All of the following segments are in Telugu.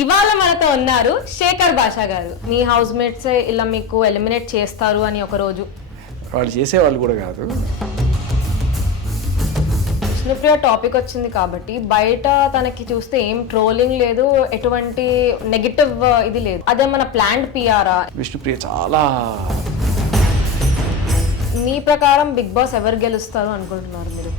ఇవాళ మనతో ఉన్నారు శేఖర్ భాషా గారు. మీ హౌస్ మేట్స్ ఇలా మీకు ఎలిమినేట్ చేస్తారు అని ఒక రోజు వాళ్ళు చేసేవాళ్ళు కూడా కాదు. విష్ణుప్రియ టాపిక్ వచ్చింది కాబట్టి బయట తనకి చూస్తే ఏం ట్రోలింగ్ లేదు, ఎటువంటి నెగిటివ్ ఇది లేదు. అదే మన ప్లాంట్ పిఆరా? విష్ణుప్రియ చాలా మీ ప్రకారం బిగ్ బాస్ ఎవరు గెలుస్తారు అనుకుంటున్నారు మీరు?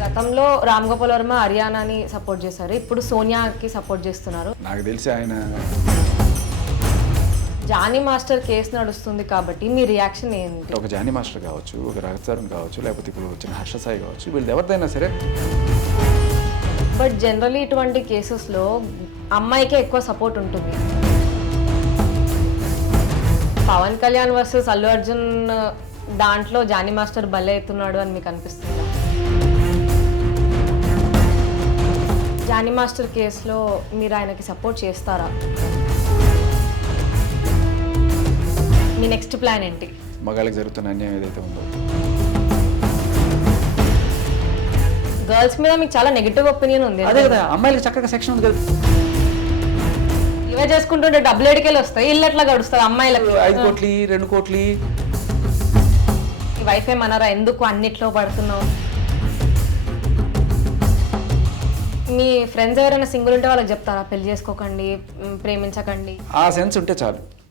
గతంలో రామ్ గోపాల్ వర్మ హర్యానాని సపోర్ట్ చేశారు, ఇప్పుడు సోనియాకి సపోర్ట్ చేస్తున్నారు. నాకు తెలిసి ఆయన జానీ మాస్టర్ కేసు నడుస్తుంది కాబట్టి మీ రియాక్షన్ ఏంటి? ఒక జానీ మాస్టర్ కావచ్చు, ఒక రఘుతరుణ్ కావచ్చు, లేకపోతే ఇప్పుడు వచ్చిన హర్ష సాయి కావచ్చు, వీళ్ళు ఎవరిదైనా సరే. బట్ జనరలీ ఇటువంటి కేసెస్లో అమ్మాయికే ఎక్కువ సపోర్ట్ ఉంటుంది. పవన్ కళ్యాణ్ వర్సెస్ అల్లు అర్జున్ దాంట్లో జానీ మాస్టర్ బలే అవుతున్నాడు అని మీకు అనిపిస్తుందా? జానీ మాస్టర్ కేసులో మీరు ఆయనకి సపోర్ట్ చేస్తారా? మీ నెక్స్ట్ ప్లాన్ ఏంటి? మగాళ్ళకి జరుగుతున్న అన్యాయం ఏదైతే ఉందో, గర్ల్స్ మీద మీకు చాలా నెగిటివ్ ఒపీనియన్ ఉంది. అదే కదా, అమ్మాయిలకి చక్కగా సెక్షన్ ఉంది కదా. ఇవే చేసుకుంటుంటే డబ్బులు ఎడికెళ్ళి వస్తాయి, ఇల్లు ఎట్లా గడుస్తుంది అమ్మాయిలకు? 5 కోట్లు 2 కోట్లు. ఈ వైఫ్ ఏమన్నారా ఎందుకు అన్నిట్లో పడుతున్నావు? మీ ఫ్రెండ్స్ ఎవరైనా సింగిల్ ఉంటే వాళ్ళకి చెప్తారా పెళ్లి చేసుకోకండి, ప్రేమించకండి? ఆ సెన్స్ ఉంటే చాలు.